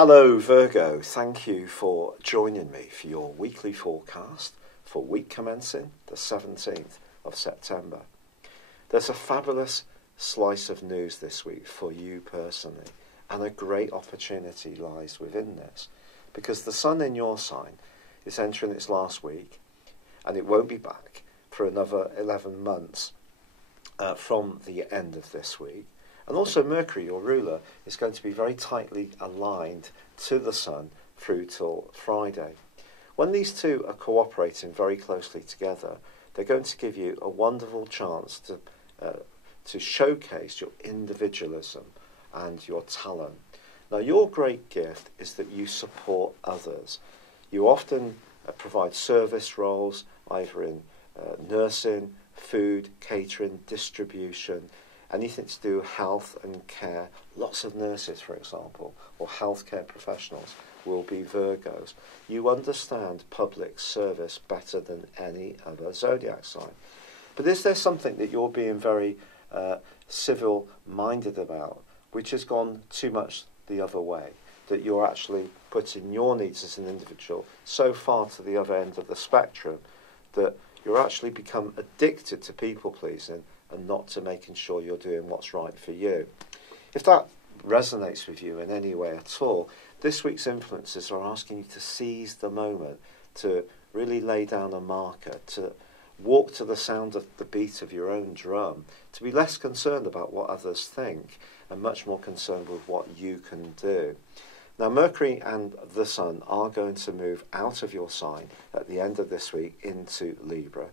Hello Virgo, thank you for joining me for your weekly forecast for week commencing the 17th of September. There's a fabulous slice of news this week for you personally, and a great opportunity lies within this, because the sun in your sign is entering its last week, and it won't be back for another 11 months from the end of this week. And also Mercury, your ruler, is going to be very tightly aligned to the sun through till Friday. When these two are cooperating very closely together, they're going to give you a wonderful chance to showcase your individualism and your talent. Now, your great gift is that you support others. You often provide service roles, either in nursing, food, catering, distribution, anything to do with health and care. Lots of nurses, for example, or healthcare professionals will be Virgos. You understand public service better than any other zodiac sign. But is there something that you're being very civil-minded about, which has gone too much the other way, that you're actually putting your needs as an individual so far to the other end of the spectrum that you're actually become addicted to people-pleasing and not to making sure you're doing what's right for you? If that resonates with you in any way at all, this week's influences are asking you to seize the moment, to really lay down a marker, to walk to the sound of the beat of your own drum, to be less concerned about what others think and much more concerned with what you can do. Now, Mercury and the Sun are going to move out of your sign at the end of this week into Libra.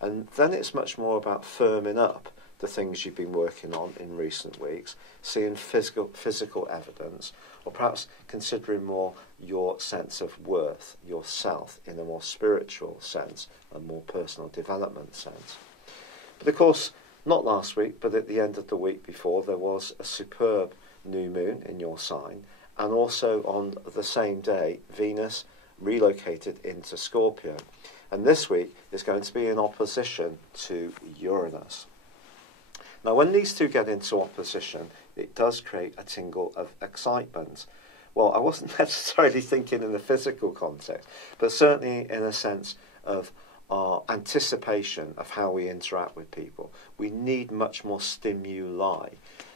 And then it's much more about firming up the things you've been working on in recent weeks, seeing physical evidence, or perhaps considering more your sense of worth, yourself, in a more spiritual sense, a more personal development sense. But of course, not last week, but at the end of the week before, there was a superb new moon in your sign, and also on the same day, Venus relocated into Scorpio. And this week is going to be in opposition to Uranus. Now, when these two get into opposition, it does create a tingle of excitement. Well, I wasn't necessarily thinking in the physical context, but certainly in a sense of our anticipation of how we interact with people. We need much more stimuli.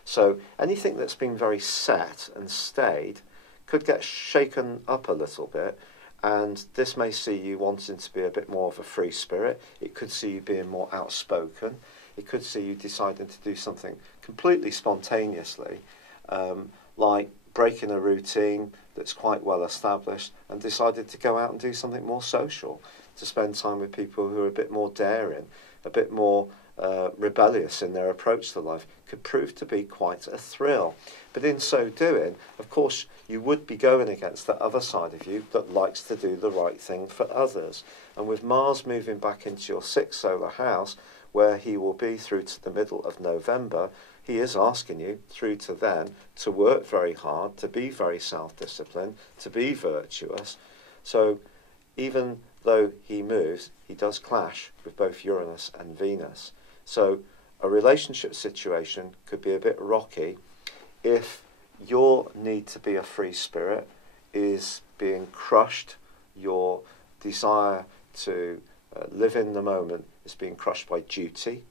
So anything that's been very set and stayed could get shaken up a little bit. And this may see you wanting to be a bit more of a free spirit. It could see you being more outspoken. It could see you deciding to do something completely spontaneously, like breaking a routine that's quite well established and decided to go out and do something more social, to spend time with people who are a bit more daring, a bit more rebellious in their approach to life. Could prove to be quite a thrill. But in so doing, of course, you would be going against that other side of you that likes to do the right thing for others. And with Mars moving back into your 6th solar house, where he will be through to the middle of November, he is asking you through to then to work very hard, to be very self-disciplined, to be virtuous. So even though he moves, he does clash with both Uranus and Venus. So a relationship situation could be a bit rocky if your need to be a free spirit is being crushed, your desire to live in the moment is being crushed by duty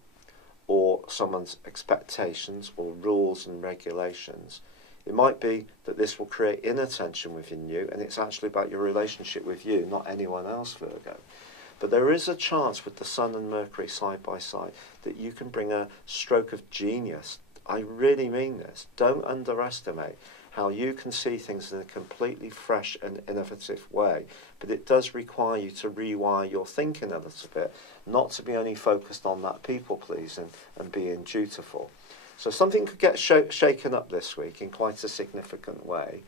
or someone's expectations or rules and regulations. It might be that this will create inner tension within you, and it's actually about your relationship with you, not anyone else, Virgo. But there is a chance with the Sun and Mercury side by side that you can bring a stroke of genius. I really mean this. Don't underestimate how you can see things in a completely fresh and innovative way. But it does require you to rewire your thinking a little bit, not to be only focused on that people-pleasing and being dutiful. So something could get shaken up this week in quite a significant way.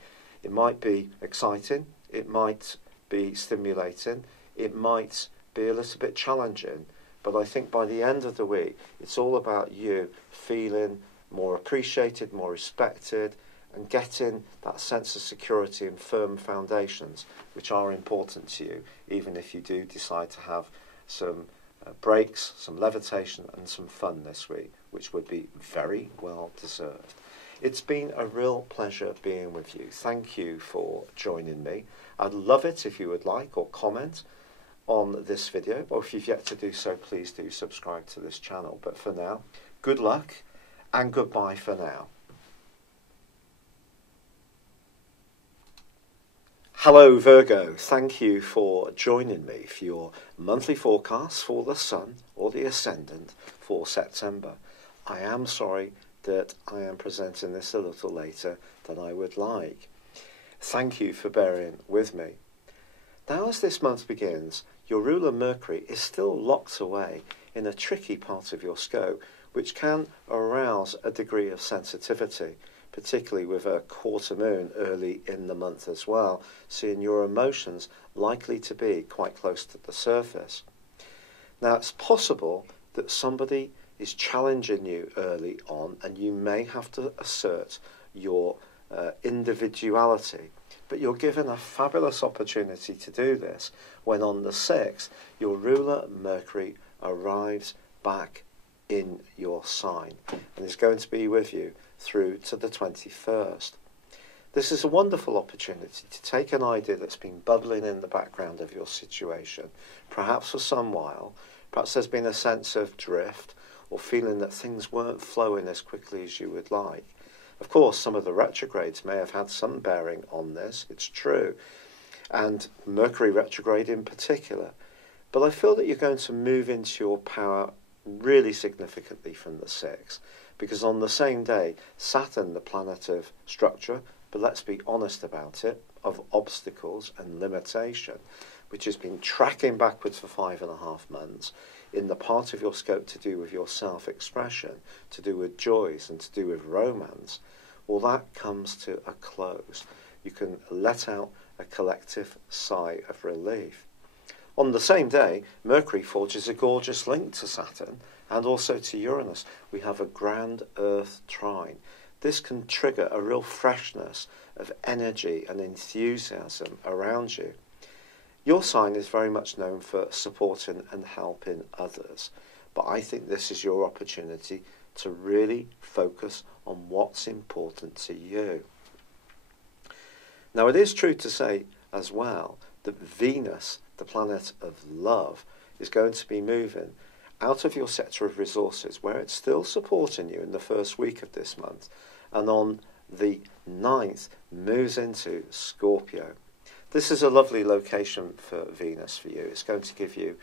It might be exciting, it might be stimulating, it might be a little bit challenging, but I think by the end of the week, it's all about you feeling more appreciated, more respected, and getting that sense of security and firm foundations, which are important to you, even if you do decide to have some breaks, some levitation and some fun this week, which would be very well deserved. It's been a real pleasure being with you. Thank you for joining me. I'd love it if you would like or comment on this video, or if you've yet to do so, please do subscribe to this channel. But for now, good luck and goodbye for now. Hello Virgo, thank you for joining me for your monthly forecast for the Sun or the Ascendant for September. I am sorry that I am presenting this a little later than I would like. Thank you for bearing with me. Now as this month begins, your ruler Mercury is still locked away in a tricky part of your scope, which can arouse a degree of sensitivity, particularly with a quarter moon early in the month as well, seeing your emotions likely to be quite close to the surface. Now it's possible that somebody is challenging you early on and you may have to assert your individuality, but you're given a fabulous opportunity to do this when on the 6th your ruler Mercury arrives back in your sign and is going to be with you through to the 21st. This is a wonderful opportunity to take an idea that's been bubbling in the background of your situation, perhaps for some while. Perhaps there's been a sense of drift or feeling that things weren't flowing as quickly as you would like. Of course, some of the retrogrades may have had some bearing on this, it's true, and Mercury retrograde in particular. But I feel that you're going to move into your power really significantly from the 6th, because on the same day, Saturn, the planet of structure, but let's be honest about it, of obstacles and limitation, which has been tracking backwards for 5.5 months, in the part of your scope to do with your self-expression, to do with joys and to do with romance, well, that comes to a close. You can let out a collective sigh of relief. On the same day, Mercury forges a gorgeous link to Saturn and also to Uranus. We have a grand Earth trine. This can trigger a real freshness of energy and enthusiasm around you. Your sign is very much known for supporting and helping others, but I think this is your opportunity to really focus on what's important to you. Now, it is true to say as well that Venus, the planet of love, is going to be moving out of your sector of resources, where it's still supporting you in the first week of this month, and on the 9th moves into Scorpio. This is a lovely location for Venus for you. It's going to give you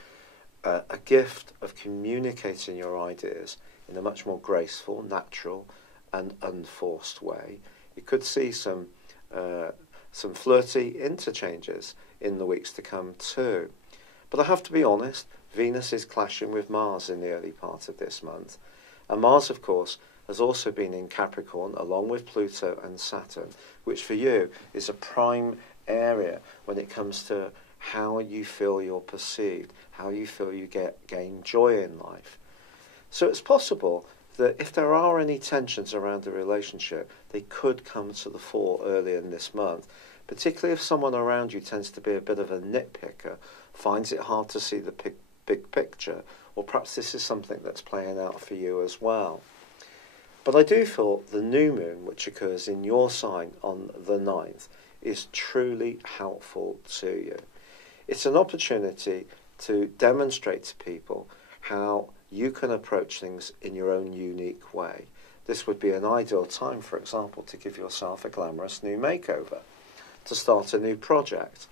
a gift of communicating your ideas in a much more graceful, natural and unforced way. You could see some flirty interchanges in the weeks to come too. But I have to be honest, Venus is clashing with Mars in the early part of this month. And Mars, of course, has also been in Capricorn along with Pluto and Saturn, which for you is a prime area when it comes to how you feel you're perceived, how you feel you gain joy in life. So it's possible that if there are any tensions around the relationship, they could come to the fore early in this month, particularly if someone around you tends to be a bit of a nitpicker, finds it hard to see the big picture, or perhaps this is something that's playing out for you as well. But I do feel the new moon, which occurs in your sign on the 9th, is truly helpful to you. It's an opportunity to demonstrate to people how you can approach things in your own unique way. This would be an ideal time, for example, to give yourself a glamorous new makeover, to start a new project,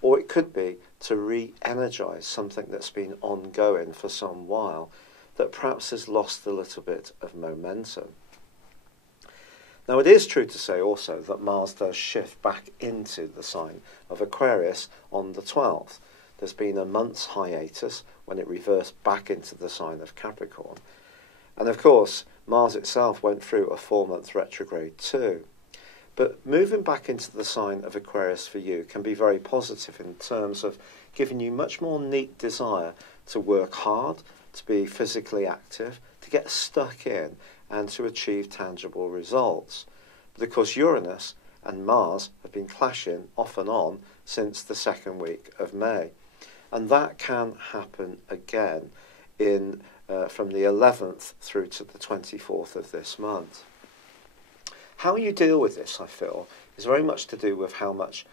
or it could be to re-energize something that's been ongoing for some while that perhaps has lost a little bit of momentum. Now, it is true to say also that Mars does shift back into the sign of Aquarius on the 12th. There's been a month's hiatus when it reversed back into the sign of Capricorn. And of course, Mars itself went through a 4-month retrograde too. But moving back into the sign of Aquarius for you can be very positive in terms of giving you much more neat desire to work hard, to be physically active, to get stuck in and to achieve tangible results. But of course, Uranus and Mars have been clashing off and on since the 2nd week of May. And that can happen again from the 11th through to the 24th of this month. How you deal with this, I feel, is very much to do with how much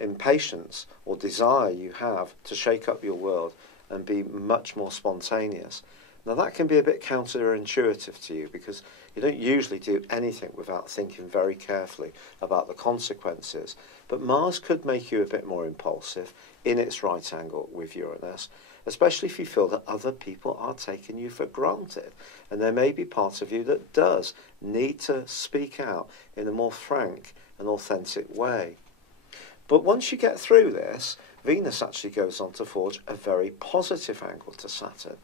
impatience or desire you have to shake up your world and be much more spontaneous. Now that can be a bit counterintuitive to you because you don't usually do anything without thinking very carefully about the consequences. But Mars could make you a bit more impulsive in its right angle with Uranus, especially if you feel that other people are taking you for granted. And there may be parts of you that does need to speak out in a more frank and authentic way. But once you get through this, Venus actually goes on to forge a very positive angle to Saturn.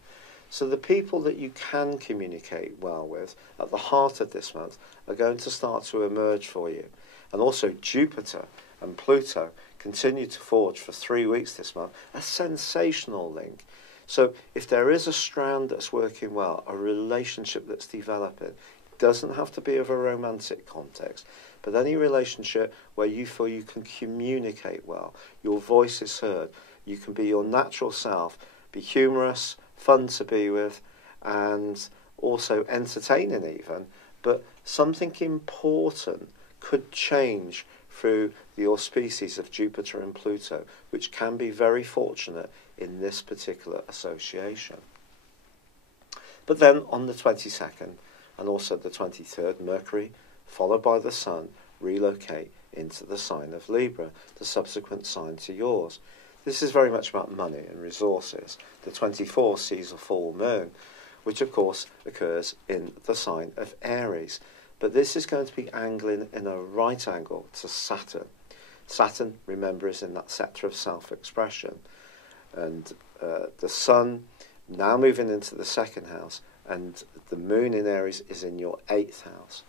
So the people that you can communicate well with at the heart of this month are going to start to emerge for you. And also Jupiter and Pluto continue to forge for 3 weeks this month, a sensational link. So if there is a strand that's working well, a relationship that's developing, it doesn't have to be of a romantic context, but any relationship where you feel you can communicate well, your voice is heard, you can be your natural self, be humorous, fun to be with, and also entertaining even, but something important could change through the auspices of Jupiter and Pluto, which can be very fortunate in this particular association. But then on the 22nd and also the 23rd, Mercury, followed by the Sun, relocate into the sign of Libra, the subsequent sign to yours. This is very much about money and resources. The 24th sees a full moon, which of course occurs in the sign of Aries. But this is going to be angling in a right angle to Saturn. Saturn, remember, is in that sector of self-expression. And the Sun now moving into the second house, and the moon in Aries is in your 8th house.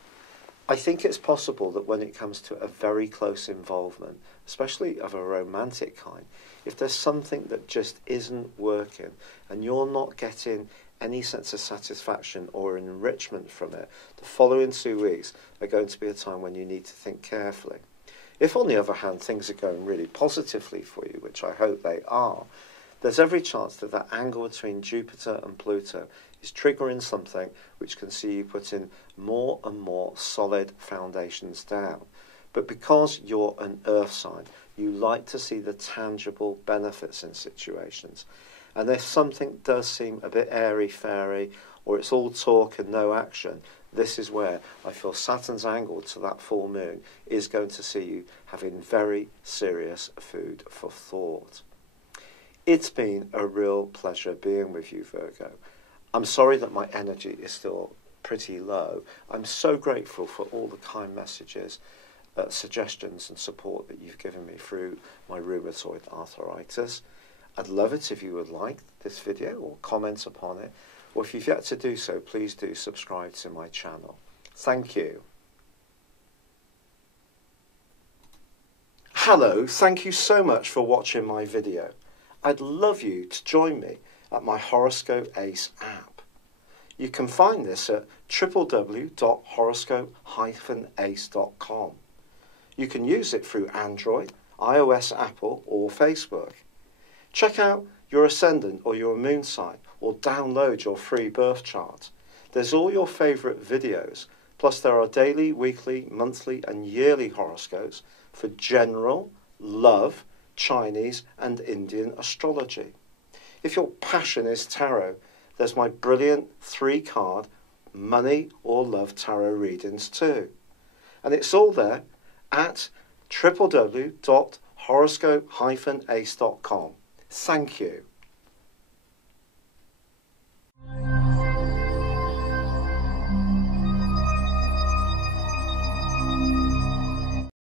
I think it's possible that when it comes to a very close involvement, especially of a romantic kind, if there's something that just isn't working and you're not getting any sense of satisfaction or enrichment from it, the following 2 weeks are going to be a time when you need to think carefully. If, on the other hand, things are going really positively for you, which I hope they are, there's every chance that that angle between Jupiter and Pluto is triggering something which can see you putting more and more solid foundations down. But because you're an earth sign, you like to see the tangible benefits in situations. And if something does seem a bit airy-fairy, or it's all talk and no action, this is where I feel Saturn's angle to that full moon is going to see you having very serious food for thought. It's been a real pleasure being with you, Virgo. I'm sorry that my energy is still pretty low. I'm so grateful for all the kind messages, suggestions and support that you've given me through my rheumatoid arthritis. I'd love it if you would like this video or comment upon it, or if you've yet to do so, please do subscribe to my channel. Thank you. Hello, thank you so much for watching my video. I'd love you to join me at my Horoscope Ace app. You can find this at www.horoscope-ace.com. You can use it through Android, iOS, Apple or Facebook. Check out your ascendant or your moon sign or download your free birth chart. There's all your favourite videos, plus there are daily, weekly, monthly and yearly horoscopes for general, love, Chinese and Indian astrology. If your passion is tarot, there's my brilliant 3-card money or love tarot readings too. And it's all there at www.horoscope-ace.com. Thank you.